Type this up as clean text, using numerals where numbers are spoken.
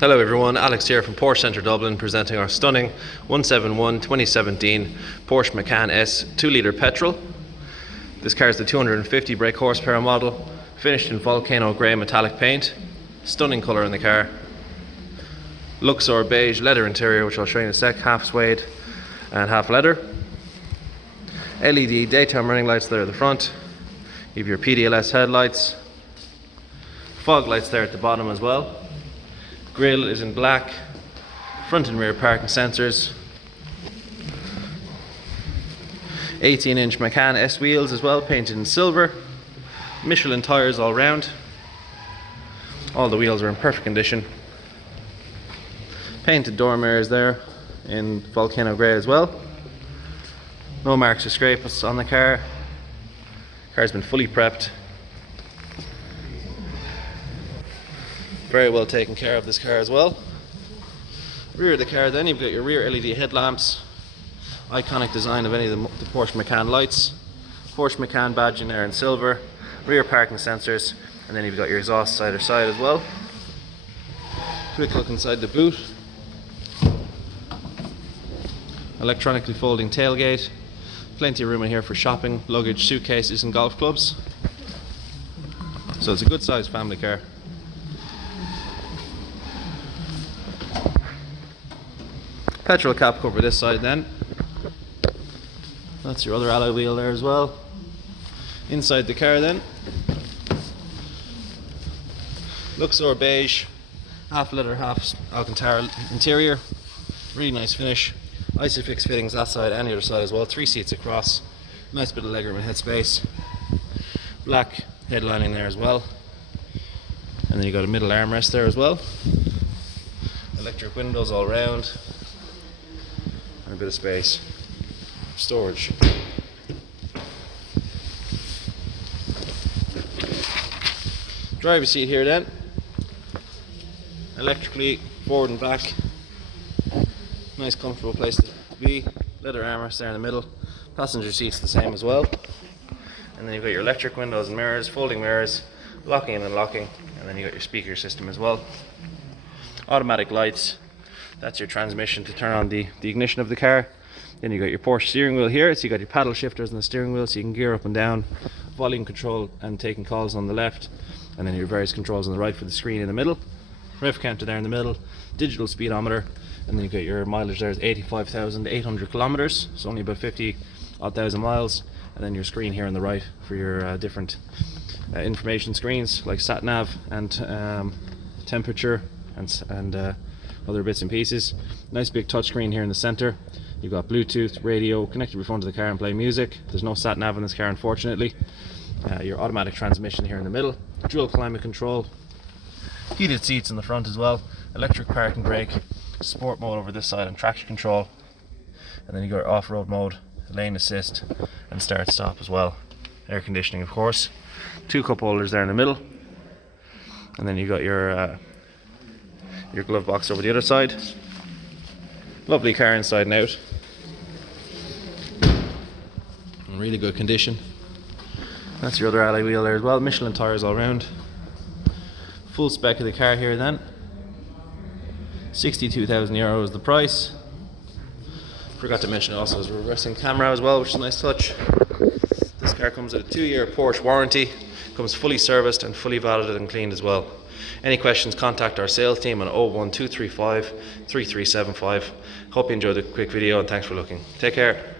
Hello everyone, Alex here from Porsche Centre Dublin, presenting our stunning 171 2017 Porsche Macan S 2-litre petrol. This car is the 250 brake horsepower model, finished in volcano grey metallic paint. Stunning colour in the car. Luxor beige leather interior, which I'll show you in a sec, half suede and half leather. LED daytime running lights there at the front. You have your PDLS headlights. Fog lights there at the bottom as well. Grille is in black. Front and rear parking sensors. 18-inch Macan S wheels as well, painted in silver. Michelin tyres all round. All the wheels are in perfect condition. Painted door mirrors there in volcano grey as well. No marks or scrapes on the car. Car's been fully prepped. Very well taken care of, this car as well. Rear of the car then, you've got your rear LED headlamps. Iconic design of any of the Porsche Macan lights. Porsche Macan badge in there in silver. Rear parking sensors, and then you've got your exhaust side or side as well. Quick look inside the boot. Electronically folding tailgate. Plenty of room in here for shopping, luggage, suitcases and golf clubs. So it's a good sized family car. Petrol cap cover this side then. That's your other alloy wheel there as well. Inside the car then, Luxor beige, half leather, half Alcantara interior. Really nice finish. Isofix fittings that side and the other side as well. 3 seats across. Nice bit of legroom and headspace. Black headlining there as well. And then you got a middle armrest there as well. Electric windows all round. And a bit of space. Storage. Driver's seat here then. Electrically forward and back. Nice comfortable place to be. Leather armrest there in the middle. Passenger seats the same as well. And then you've got your electric windows and mirrors, folding mirrors, locking and unlocking, and then you've got your speaker system as well. Automatic lights. That's your transmission to turn on the ignition of the car. Then you've got your Porsche steering wheel here, so you've got your paddle shifters on the steering wheel so you can gear up and down, volume control and taking calls on the left, and then your various controls on the right for the screen in the middle. Rev counter there in the middle, digital speedometer, and then you've got your mileage there is 85,800 kilometers, so only about 50,000 miles, and then your screen here on the right for your different information screens like sat nav and temperature and other bits and pieces. Nice big touchscreen here in the center. You've got Bluetooth, radio, connect your phone to the car and play music. There's no sat nav in this car, unfortunately. Your automatic transmission here in the middle. Dual climate control. Heated seats in the front as well. Electric parking brake. Sport mode over this side and traction control. And then you've got off-road mode, lane assist and start stop as well. Air conditioning, of course. 2 cup holders there in the middle. And then you've got your glove box over the other side. Lovely car inside and out. In really good condition. That's your other alloy wheel there as well. Michelin tyres all round. Full spec of the car here then. 62,000 euro is the price. Forgot to mention also there's a reversing camera as well, which is a nice touch. This car comes with a 2-year Porsche warranty. Comes fully serviced and fully validated and cleaned as well. Any questions, contact our sales team on 01235 3375. Hope you enjoyed the quick video and thanks for looking. Take care.